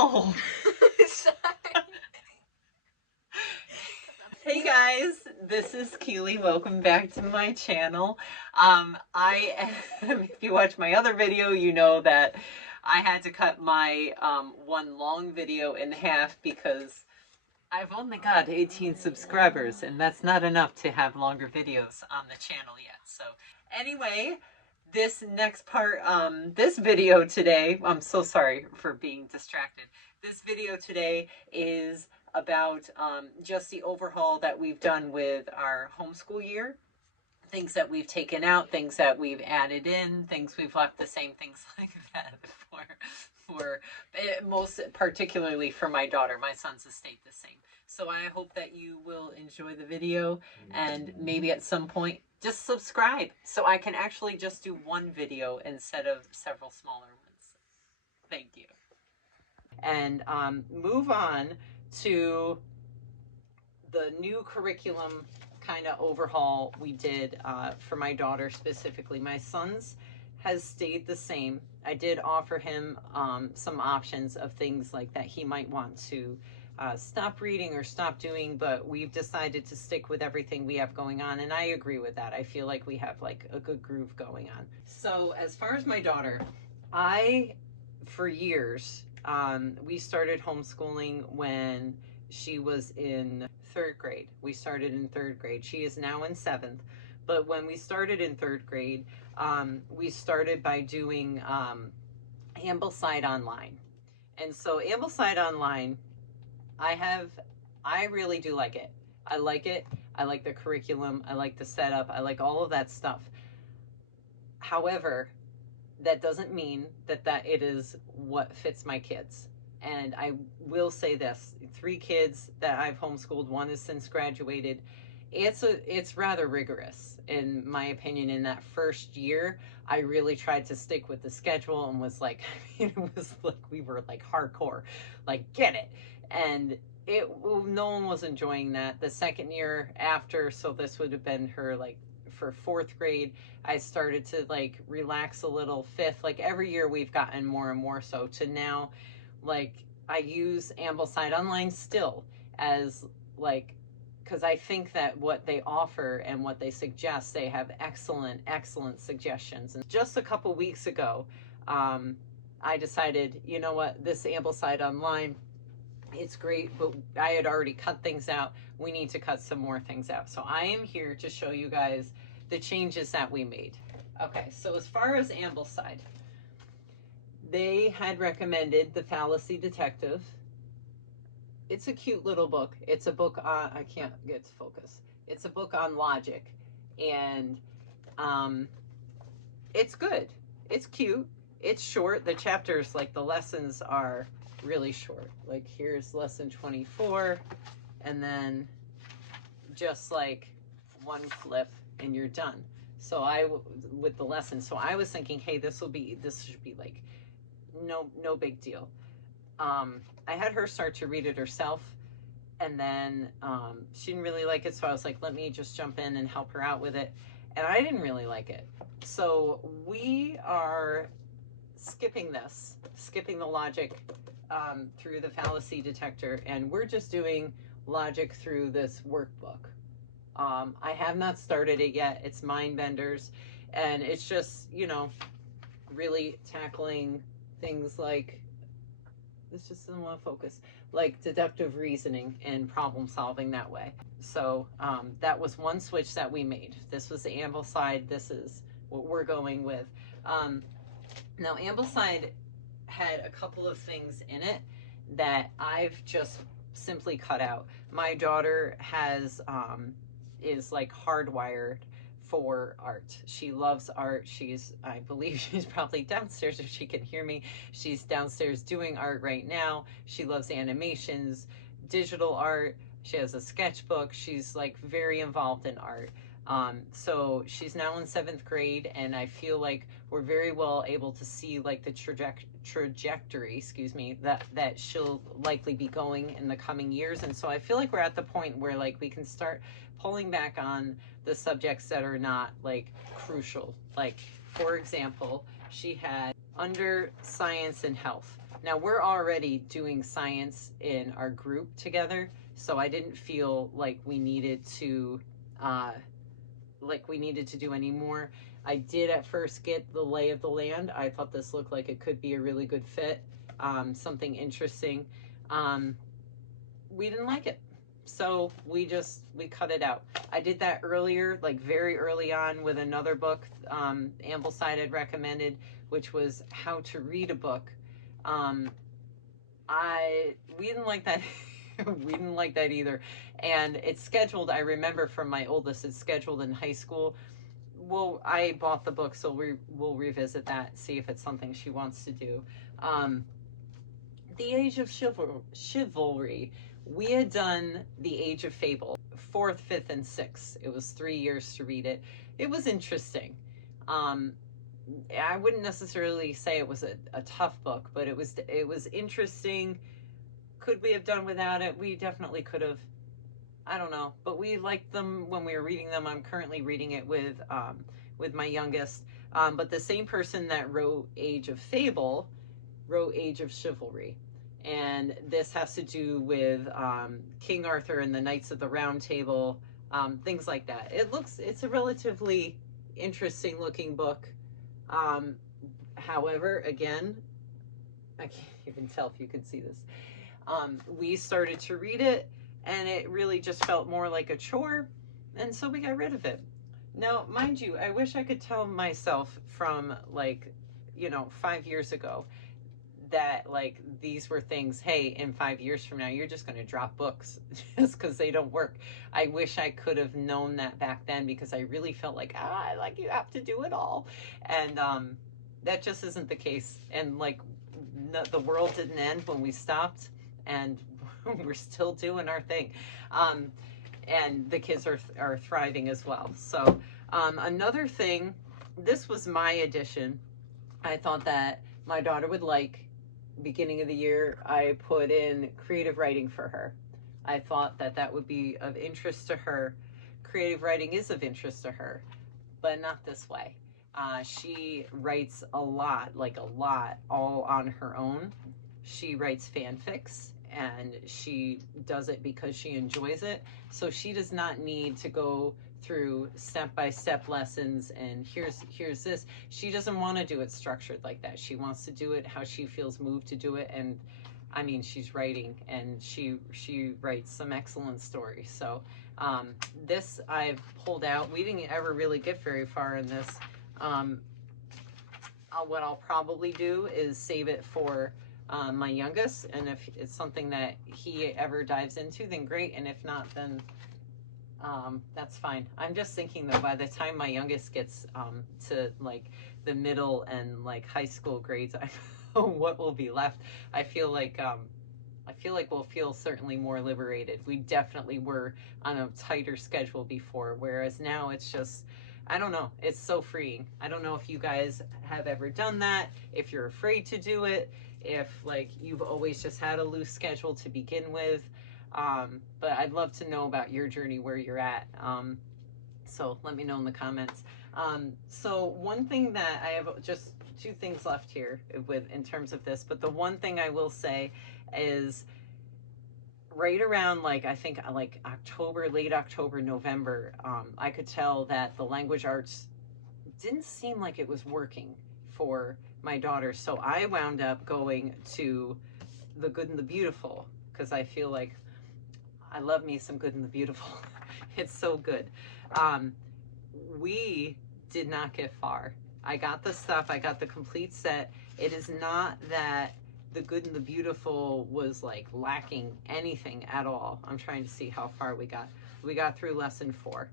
Ow! Hey guys, this is Keely. Welcome back to my channel. If you watch my other video, you know that I had to cut my one long video in half because I've only got 18 subscribers and that's not enough to have longer videos on the channel yet. So anyway, this next part, this video today, I'm so sorry for being distracted. This video today is about just the overhaul that we've done with our homeschool year. Things that we've taken out, things that we've added in, things we've left the same, things like that for most particularly for my daughter. My son's has stayed the same. So I hope that you will enjoy the video and maybe at some point just subscribe so I can actually just do one video instead of several smaller ones. Thank you. And move on to the new curriculum kind of overhaul we did for my daughter specifically. My son's has stayed the same. I did offer him some options of things like that he might want to stop reading or stop doing, but we've decided to stick with everything we have going on, and I agree with that. I feel like we have like a good groove going on. So as far as my daughter, for years, we started homeschooling when she was in 3rd grade. We started in 3rd grade. She is now in 7th. But when we started in 3rd grade, we started by doing Ambleside Online. And so Ambleside Online, I really do like it. I like it. I like the curriculum. I like the setup. I like all of that stuff. However, that doesn't mean that it is what fits my kids. And I will say this, 3 kids that I've homeschooled, one has since graduated. It's rather rigorous, in my opinion. In that first year, I really tried to stick with the schedule and was like, it was like we were like hardcore, like get it. And no one was enjoying that. The second year after, so this would have been her like for 4th grade, I started to like relax a little. 5th, like every year we've gotten more and more so to now, like I use Ambleside Online still as like, because I think that what they offer and what they suggest, they have excellent suggestions. And just a couple weeks ago, I decided, you know what, this Ambleside Online, it's great, but I had already cut things out. We need to cut some more things out. So I am here to show you guys the changes that we made. Okay, so as far as Ambleside, they had recommended The Fallacy Detective. It's a cute little book. It's a book on, I can't get to focus. It's a book on logic, and it's good. It's cute. It's short. The chapters, like the lessons are really short. Like here's lesson 24, and then just like one flip and you're done. So with the lesson, so I was thinking, hey, this should be like no big deal. I had her start to read it herself, and then she didn't really like it, so I was like, let me just jump in and help her out with it, and I didn't really like it. So we are skipping the logic through the fallacy detector, and we're just doing logic through this workbook. I have not started it yet. It's Mind Benders, and it's just, you know, really tackling things like, this just doesn't want to focus, like deductive reasoning and problem solving that way. So that was one switch that we made. This was the Ambleside. This is what we're going with. Now Ambleside had a couple of things in it that I've just simply cut out. My daughter is like hardwired for art. She loves art. I believe she's probably downstairs if she can hear me. She's downstairs doing art right now. She loves animations, digital art. She has a sketchbook. She's like very involved in art. So she's now in 7th grade, and I feel like we're very well able to see like the trajectory, excuse me, that she'll likely be going in the coming years. And so I feel like we're at the point where like we can start pulling back on the subjects that are not like crucial. Like for example, she had under science and health, Now we're already doing science in our group together, so I didn't feel like we needed to do any more. I did at first get the lay of the land. I thought this looked like it could be a really good fit, something interesting. We didn't like it, so we cut it out. I did that earlier, like very early on, with another book Ambleside had recommended, which was How to Read a Book. We didn't like that. We didn't like that either. And it's scheduled, I remember from my oldest, it's scheduled in high school. Well, I bought the book, so we'll revisit that, see if it's something she wants to do. The Age of Chivalry. We had done The Age of Fable, 4th, 5th, and 6th. It was 3 years to read it. It was interesting. I wouldn't necessarily say it was a tough book, but it was interesting. Could we have done without it? We definitely could have. I don't know, but we liked them when we were reading them. I'm currently reading it with my youngest. But the same person that wrote Age of Fable wrote Age of Chivalry. And this has to do with King Arthur and the Knights of the Round Table, things like that. It's a relatively interesting looking book. However, again, I can't even tell if you can see this. We started to read it, and it really just felt more like a chore, and so we got rid of it. Now, mind you, I wish I could tell myself from 5 years ago that these were things, hey, in 5 years from now, you're just going to drop books just because they don't work. I wish I could have known that back then, because I really felt like, you have to do it all. And that just isn't the case. And the world didn't end when we stopped, and we're still doing our thing. And the kids are thriving as well. So another thing, this was my addition. I thought that my daughter would like. Beginning of the year, I put in creative writing for her. I thought that would be of interest to her. Creative writing is of interest to her, but not this way. She writes a lot, all on her own. She writes fanfics, and she does it because she enjoys it. So she does not need to go through step-by-step lessons and here's this. She doesn't want to do it structured like that. She wants to do it how she feels moved to do it. And I mean, she's writing, and she writes some excellent stories. So this I've pulled out. We didn't ever really get very far in this. What I'll probably do is save it for my youngest, and if it's something that he ever dives into, then great, and if not, then that's fine. I'm just thinking though, by the time my youngest gets to the middle and high school grades, what will be left? I feel like we'll feel certainly more liberated. We definitely were on a tighter schedule before, whereas now it's just, I don't know, it's so freeing. I don't know if you guys have ever done that, if you're afraid to do it, if you've always just had a loose schedule to begin with. But I'd love to know about your journey, where you're at. So let me know in the comments. So one thing that I have, just 2 things left here in terms of this, but the one thing I will say is right around I think October, late October, November, I could tell that the language arts didn't seem like it was working for my daughter. So I wound up going to The Good and the Beautiful, because I feel like I love me some Good and the Beautiful. It's so good. We did not get far. I got the stuff, I got the complete set. It is not that The Good and the Beautiful was lacking anything at all. I'm trying to see how far we got. We got through lesson 4.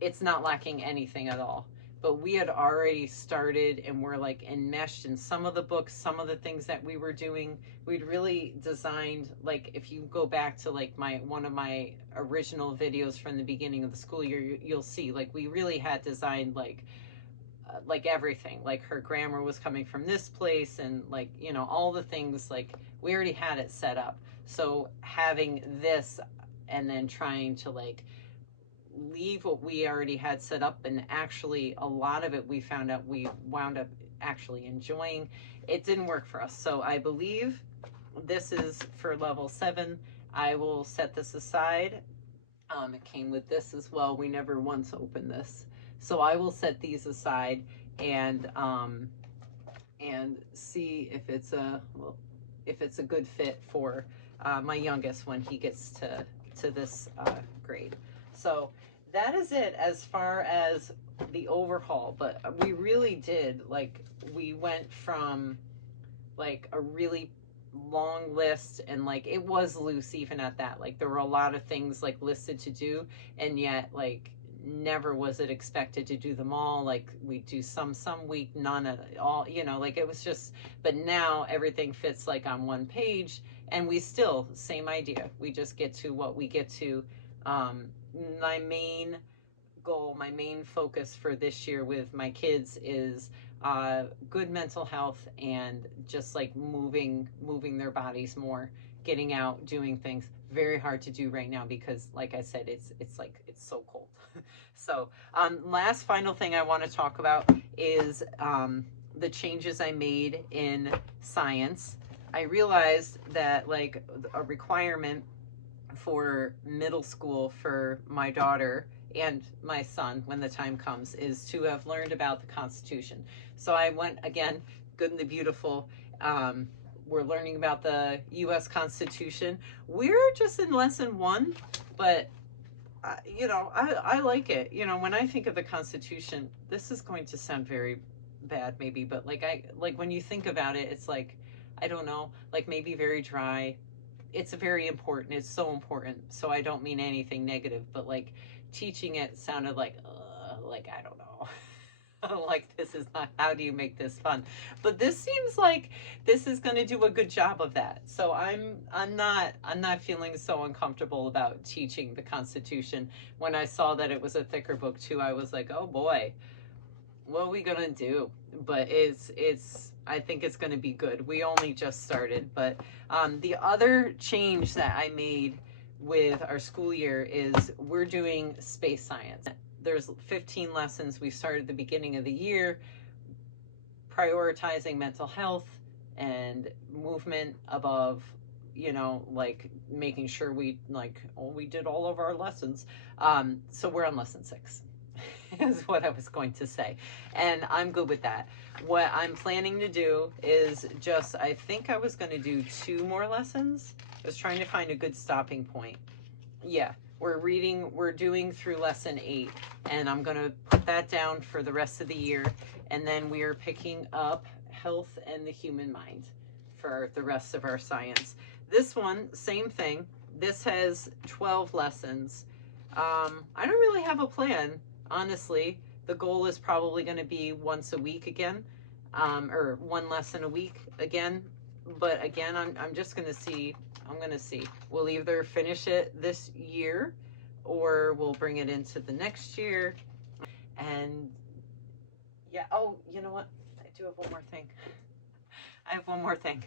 It's not lacking anything at all. But we had already started, and we're enmeshed in some of the books, some of the things that we were doing. We'd really designed, if you go back to one of my original videos from the beginning of the school year, you'll see we really had designed everything. Her grammar was coming from this place, and all the things, we already had it set up. So having this and then trying to leave what we already had set up, and actually a lot of it we found out we wound up actually enjoying. It didn't work for us. So I believe this is for level 7. I will set this aside. It came with this as well. We never once opened this. So I will set these aside and see if it's a good fit for my youngest when he gets to this grade. So that is it as far as the overhaul. But we really did, like, we went from like a really long list, and like it was loose even at that. Like there were a lot of things like listed to do, and yet like never was it expected to do them all. Like we do some week, none at all, you know, like it was just, but now everything fits like on one page, and we still, same idea, we just get to what we get to. My main goal, my main focus for this year with my kids is good mental health, and just like moving their bodies more, getting out, doing things. Very hard to do right now because, like I said, it's so cold. So last final thing I want to talk about is the changes I made in science. I realized that like a requirement for middle school for my daughter and my son, when the time comes, is to have learned about the Constitution. So I went again, Good and the Beautiful. We're learning about the U.S. Constitution. We're just in lesson 1, but you know, I like it. You know, when I think of the Constitution, this is going to sound very bad maybe, but like when you think about it, it's like, I don't know, like maybe very dry. It's very important. It's so important. So I don't mean anything negative, but like teaching it sounded like I don't know. Like this is not, how do you make this fun? But this seems like this is going to do a good job of that. So I'm not feeling so uncomfortable about teaching the Constitution. When I saw that it was a thicker book too, I was like, oh boy, what are we gonna do? But I think it's gonna be good. We only just started, but the other change that I made with our school year is we're doing space science. There's 15 lessons we started at the beginning of the year, prioritizing mental health and movement above, you know, like making sure we did all of our lessons. So we're on lesson 6. Is what I was going to say, and I'm good with that. What I'm planning to do is just, I think I was going to do 2 more lessons. I was trying to find a good stopping point. Yeah, we're doing through lesson 8, and I'm going to put that down for the rest of the year, and then we are picking up health and the human mind for the rest of our science. This one, same thing. This has 12 lessons. I don't really have a plan. Honestly, the goal is probably going to be once a week again, or 1 lesson a week again. But again, I'm just going to see. I'm going to see. We'll either finish it this year, or we'll bring it into the next year. And yeah, oh, you know what? I do have one more thing. I have one more thing.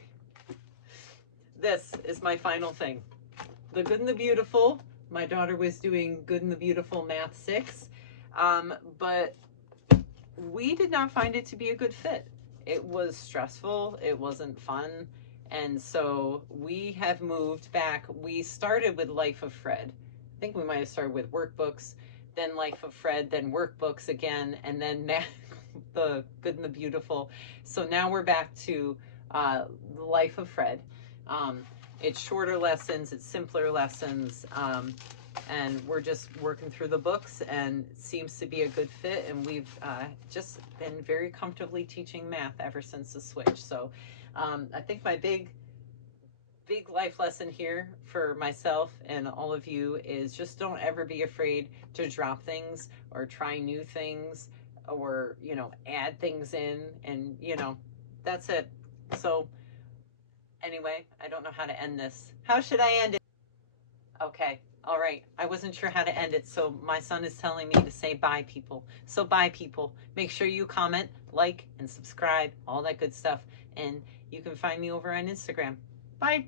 This is my final thing. The Good and the Beautiful. My daughter was doing Good and the Beautiful Math 6. But we did not find it to be a good fit. It was stressful. It wasn't fun. And so we have moved back. We started with Life of Fred. I think we might have started with workbooks, then Life of Fred, then workbooks again, and then the Good and the Beautiful. So now we're back to Life of Fred. It's shorter lessons. It's simpler lessons. And we're just working through the books, and it seems to be a good fit, and we've just been very comfortably teaching math ever since the switch. So I think my big life lesson here for myself and all of you is just don't ever be afraid to drop things or try new things, or, you know, add things in, and, you know, that's it. So anyway, I don't know how to end this. How should I end it? Okay. All right. I wasn't sure how to end it, so my son is telling me to say bye, people. So bye, people. Make sure you comment, like, and subscribe, all that good stuff. And you can find me over on Instagram. Bye.